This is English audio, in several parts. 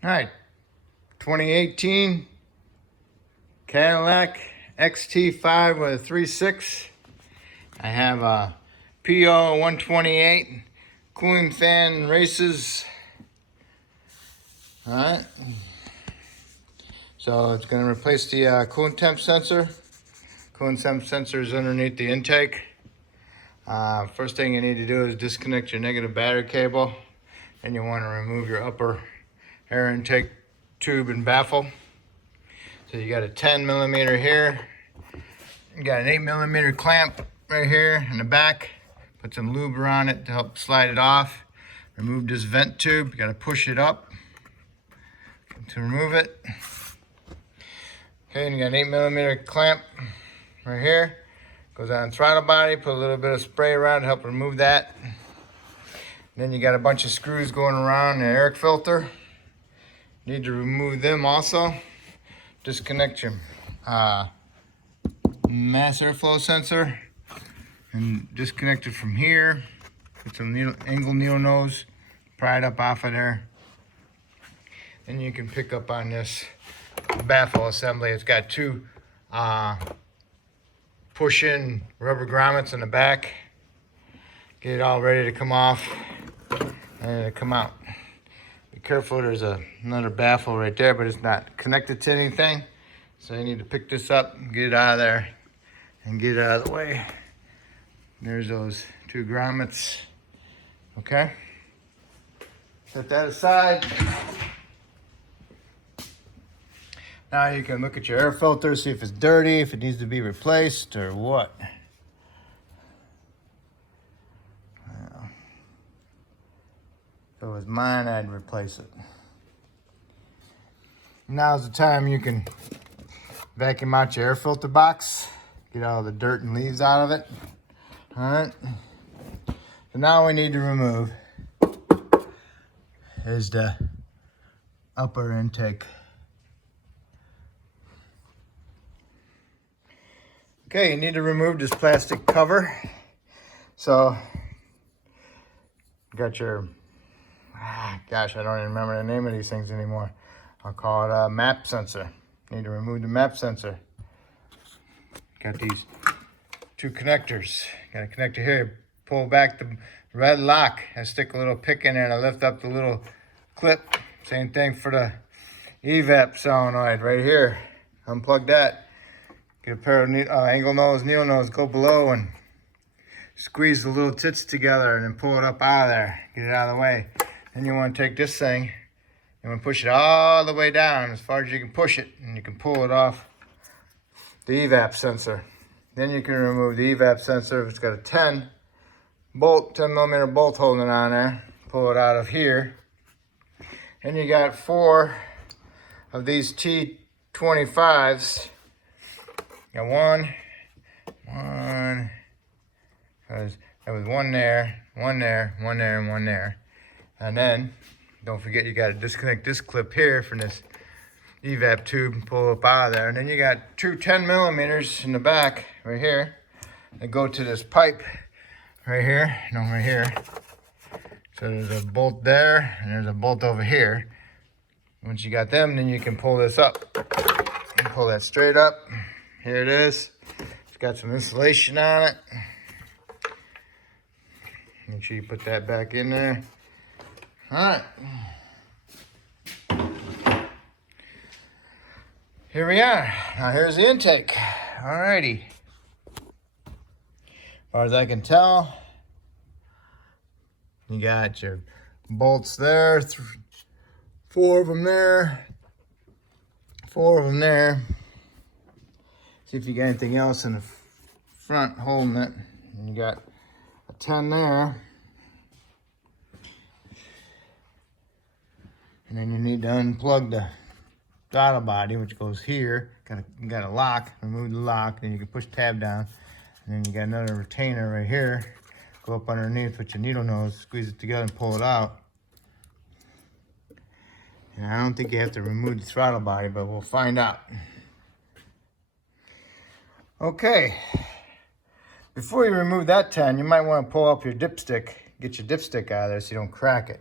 All right, 2018 Cadillac XT5 with a 3.6. I have a P0128 cooling fan races. All right, so it's going to replace the coolant temp sensor. Coolant temp sensor is underneath the intake. First thing you need to do is disconnect your negative battery cable, and you want to remove your upper air intake tube and baffle. So you got a 10 millimeter here. You got an 8 millimeter clamp right here in the back. Put some lube around it to help slide it off. Remove this vent tube. You got to push it up to remove it. Okay, and you got an 8 millimeter clamp right here. Goes on throttle body. Put a little bit of spray around to help remove that. Then you got a bunch of screws going around the air filter. Need to remove them also. Disconnect your mass airflow sensor and disconnect it from here. Put some angle needle nose, pry it up off of there. Then you can pick up on this baffle assembly. It's got two push-in rubber grommets in the back. Get it all ready to come off and it'll come out. Be careful, there's another baffle right there, but it's not connected to anything. So you need to pick this up, get it out of there, and get it out of the way. There's those two grommets. Okay? Set that aside. Now you can look at your air filter, see if it's dirty, if it needs to be replaced, or what. If it was mine, I'd replace it. Now's the time you can vacuum out your air filter box, get all the dirt and leaves out of it. All right. So now we need to remove is the upper intake. Okay, you need to remove this plastic cover. So, you got your, gosh, I don't even remember the name of these things anymore. I'll call it a map sensor. Need to remove the map sensor. Got these two connectors. Got a connector here. Pull back the red lock. I stick a little pick in there and I lift up the little clip. Same thing for the evap solenoid right here. Unplug that. Get a pair of angle nose, needle nose, go below and squeeze the little tits together and then pull it up out of there. Get it out of the way. Then you want to take this thing, you want to push it all the way down as far as you can push it, and you can pull it off the evap sensor. Then you can remove the evap sensor if it's got a 10 millimeter bolt holding it on there. Pull it out of here. And you got 4 of these T25s. Got one. That was one there, and one there. And then, don't forget you got to disconnect this clip here from this evap tube and pull it up out of there. And then you got two 10 millimeters in the back right here that go to this pipe right here, right here. So there's a bolt there and there's a bolt over here. Once you got them, then you can pull this up. You can pull that straight up. Here it is. It's got some insulation on it. Make sure you put that back in there. All right. Here we are. Now here's the intake. Alrighty. As far as I can tell, you got your bolts there, 4 of them there, 4 of them there. See if you got anything else in the front holding it. And you got a 10 there. And then you need to unplug the throttle body, which goes here. You got a lock, remove the lock, then you can push tab down. And then you got another retainer right here. Go up underneath with your needle nose, squeeze it together and pull it out. And I don't think you have to remove the throttle body, but we'll find out. Okay, before you remove that 10, you might want to pull up your dipstick, get your dipstick out of there so you don't crack it.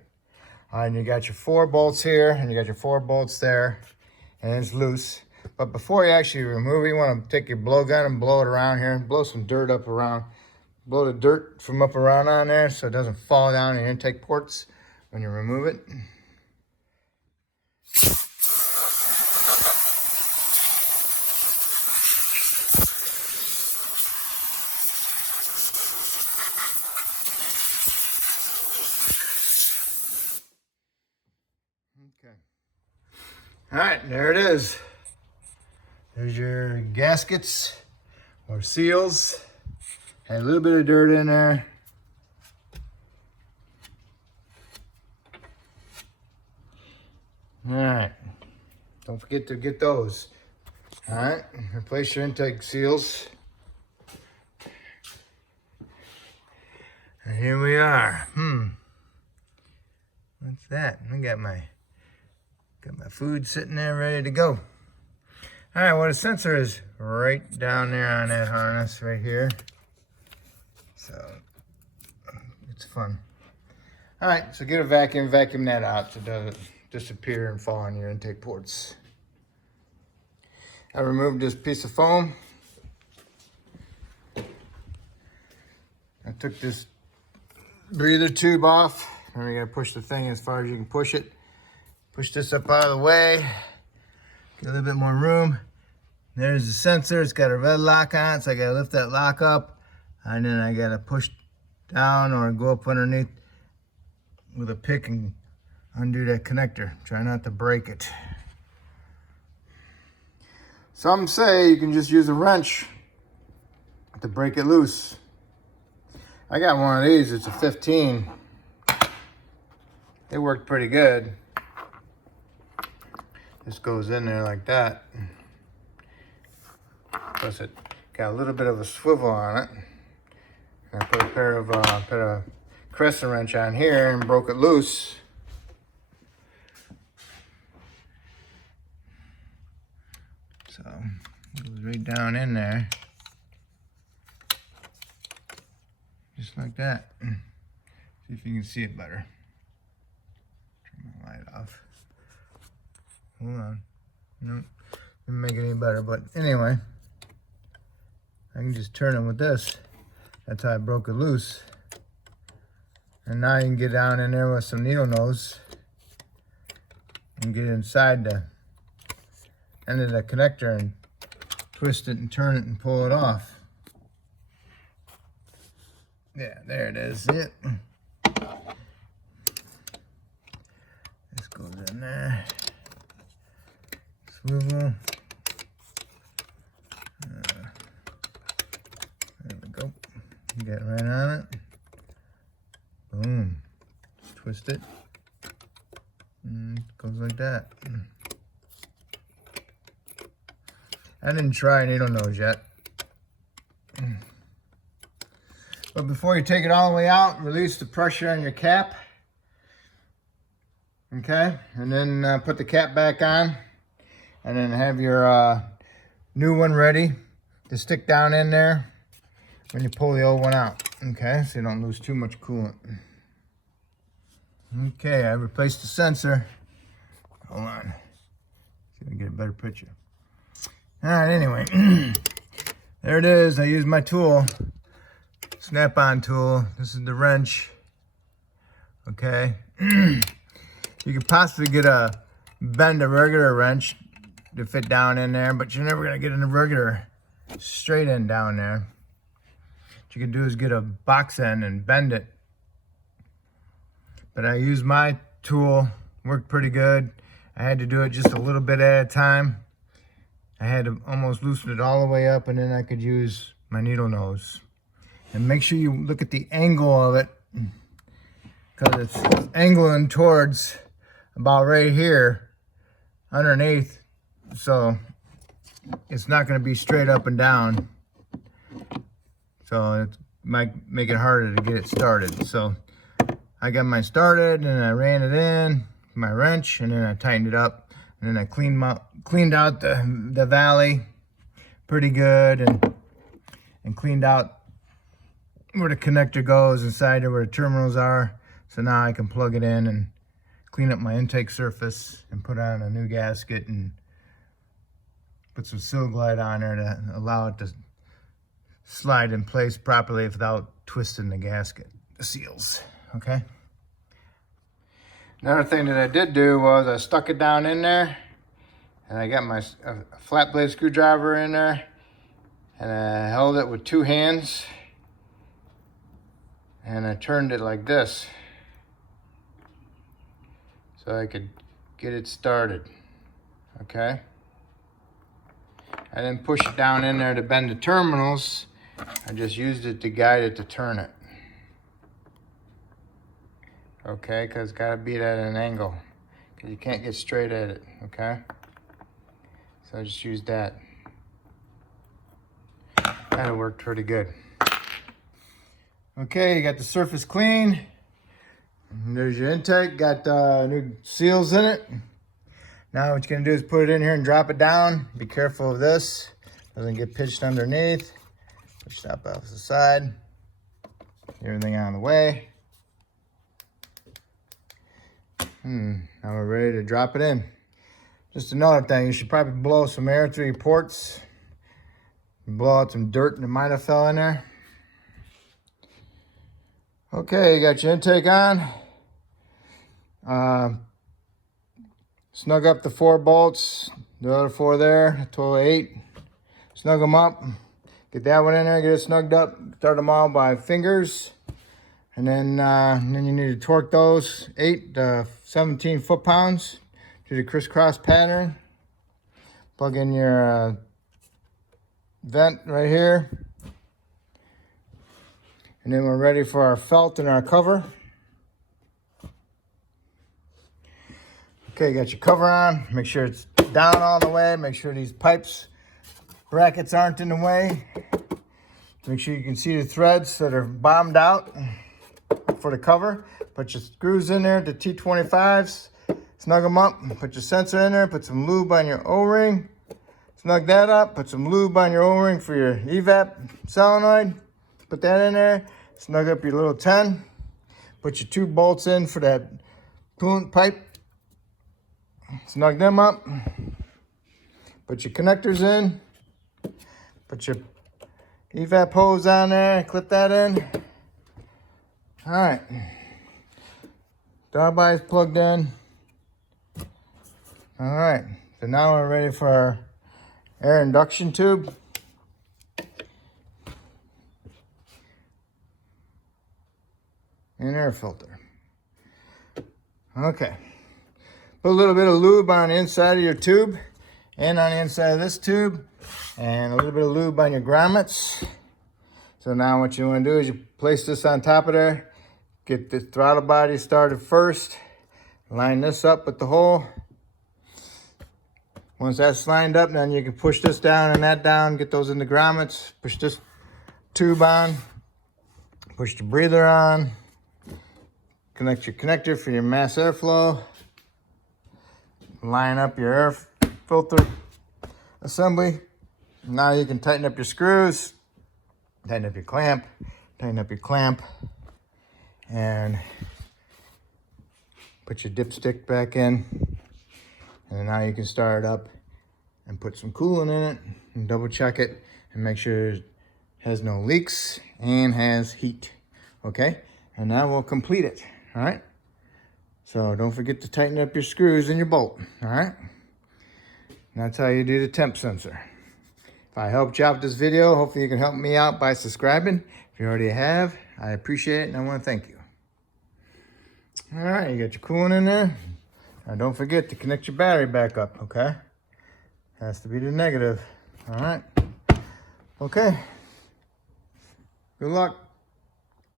All right, and you got your 4 bolts here, and you got your 4 bolts there, and it's loose. But before you actually remove it, you want to take your blowgun and blow it around here, blow some dirt up around, blow the dirt from up around on there so it doesn't fall down in your intake ports when you remove it. Okay. All right, there it is. There's your gaskets or seals. Had a little bit of dirt in there. All right, don't forget to get those. All right, replace your intake seals. And here we are. What's that? I got my food sitting there ready to go. All right, well, the sensor is right down there on that harness right here. So it's fun. All right, so get a vacuum that out so it doesn't disappear and fall on your intake ports. I removed this piece of foam. I took this breather tube off. And we gotta push the thing as far as you can push it. Push this up out of the way. Get a little bit more room. There's the sensor. It's got a red lock on it, so I gotta lift that lock up, and then I gotta push down or go up underneath with a pick and undo that connector. Try not to break it. Some say you can just use a wrench to break it loose. I got one of these. It's a 15. It worked pretty good. This goes in there like that. Plus it got a little bit of a swivel on it. And I put a crescent wrench on here and broke it loose. So it goes right down in there. Just like that. See if you can see it better. Turn my light off. Hold on. Nope. Didn't make it any better, but anyway. I can just turn it with this. That's how I broke it loose. And now you can get down in there with some needle nose and get inside the end of the connector and twist it and turn it and pull it off. Yeah, there it is. See it? This goes in there. Swivel. There we go. Get right on it. Boom. Twist it. And it goes like that. I didn't try needle nose yet. But before you take it all the way out, release the pressure on your cap. Okay, and then put the cap back on. And then have your new one ready to stick down in there when you pull the old one out. Okay, so you don't lose too much coolant. Okay, I replaced the sensor. Hold on. See if I can get a better picture. All right, anyway. There it is. I used my tool. Snap-on tool. This is the wrench. Okay. You could possibly bend a regular wrench to fit down in there, but you're never gonna get a regular straight end down there. What you can do is get a box end and bend it. But I used my tool, worked pretty good. I had to do it just a little bit at a time. I had to almost loosen it all the way up, and then I could use my needle nose. And make sure you look at the angle of it, because it's angling towards about right here underneath, so it's not going to be straight up and down, so it might make it harder to get it started. So I got mine started, and I ran it in my wrench, and then I tightened it up, and then I cleaned out the valley pretty good, and cleaned out where the connector goes inside there, where the terminals are. So now I can plug it in and clean up my intake surface and put on a new gasket and put some Seal Glide on there to allow it to slide in place properly without twisting the gasket, the seals, okay? Another thing that I did do was I stuck it down in there, and I got my flat blade screwdriver in there, and I held it with 2 hands, and I turned it like this so I could get it started, okay? I didn't push it down in there to bend the terminals. I just used it to guide it to turn it. Okay, because it's got to be at an angle, because you can't get straight at it, okay? So I just used that. That worked pretty good. Okay, you got the surface clean. There's your intake, got new seals in it. Now what you're gonna do is put it in here and drop it down. Be careful of this, doesn't get pitched underneath. Push that off the side. Get everything out of the way. Now we're ready to drop it in. Just another thing, you should probably blow some air through your ports. Blow out some dirt that might have fell in there. Okay, you got your intake on. Snug up the 4 bolts, the other 4 there, a total of 8. Snug them up. Get that one in there, get it snugged up. Start them all by fingers. And then you need to torque those 8 to 17 foot-pounds to the crisscross pattern. Plug in your vent right here. And then we're ready for our felt and our cover. Okay, you got your cover on. Make sure it's down all the way. Make sure these pipes, brackets aren't in the way. Make sure you can see the threads that are bottomed out for the cover. Put your screws in there, the T25s. Snug them up. Put your sensor in there. Put some lube on your O-ring. Snug that up. Put some lube on your O-ring for your evap solenoid. Put that in there. Snug up your little 10. Put your 2 bolts in for that coolant pipe. Snug them up. Put your connectors in. Put your evap hose on there. Clip that in. All right. Dog body's plugged in. All right. So now we're ready for our air induction tube. And air filter. Okay. Put a little bit of lube on the inside of your tube and on the inside of this tube, and a little bit of lube on your grommets. So now what you want to do is you place this on top of there, get the throttle body started first, line this up with the hole. Once that's lined up, then you can push this down and that down, get those in the grommets, push this tube on, push the breather on, connect your connector for your mass airflow, line up your air filter assembly. Now you can tighten up your screws, tighten up your clamp, and put your dipstick back in. And now you can start it up and put some coolant in it and double check it and make sure it has no leaks and has heat. Okay, and now we'll complete it. All right, so don't forget to tighten up your screws and your bolt. All right, and that's how you do the temp sensor. If I helped you out with this video, hopefully you can help me out by subscribing. If you already have, I appreciate it and I want to thank you. All right, you got your coolant in there. Now don't forget to connect your battery back up, okay? Has to be the negative. All right. Okay. Good luck.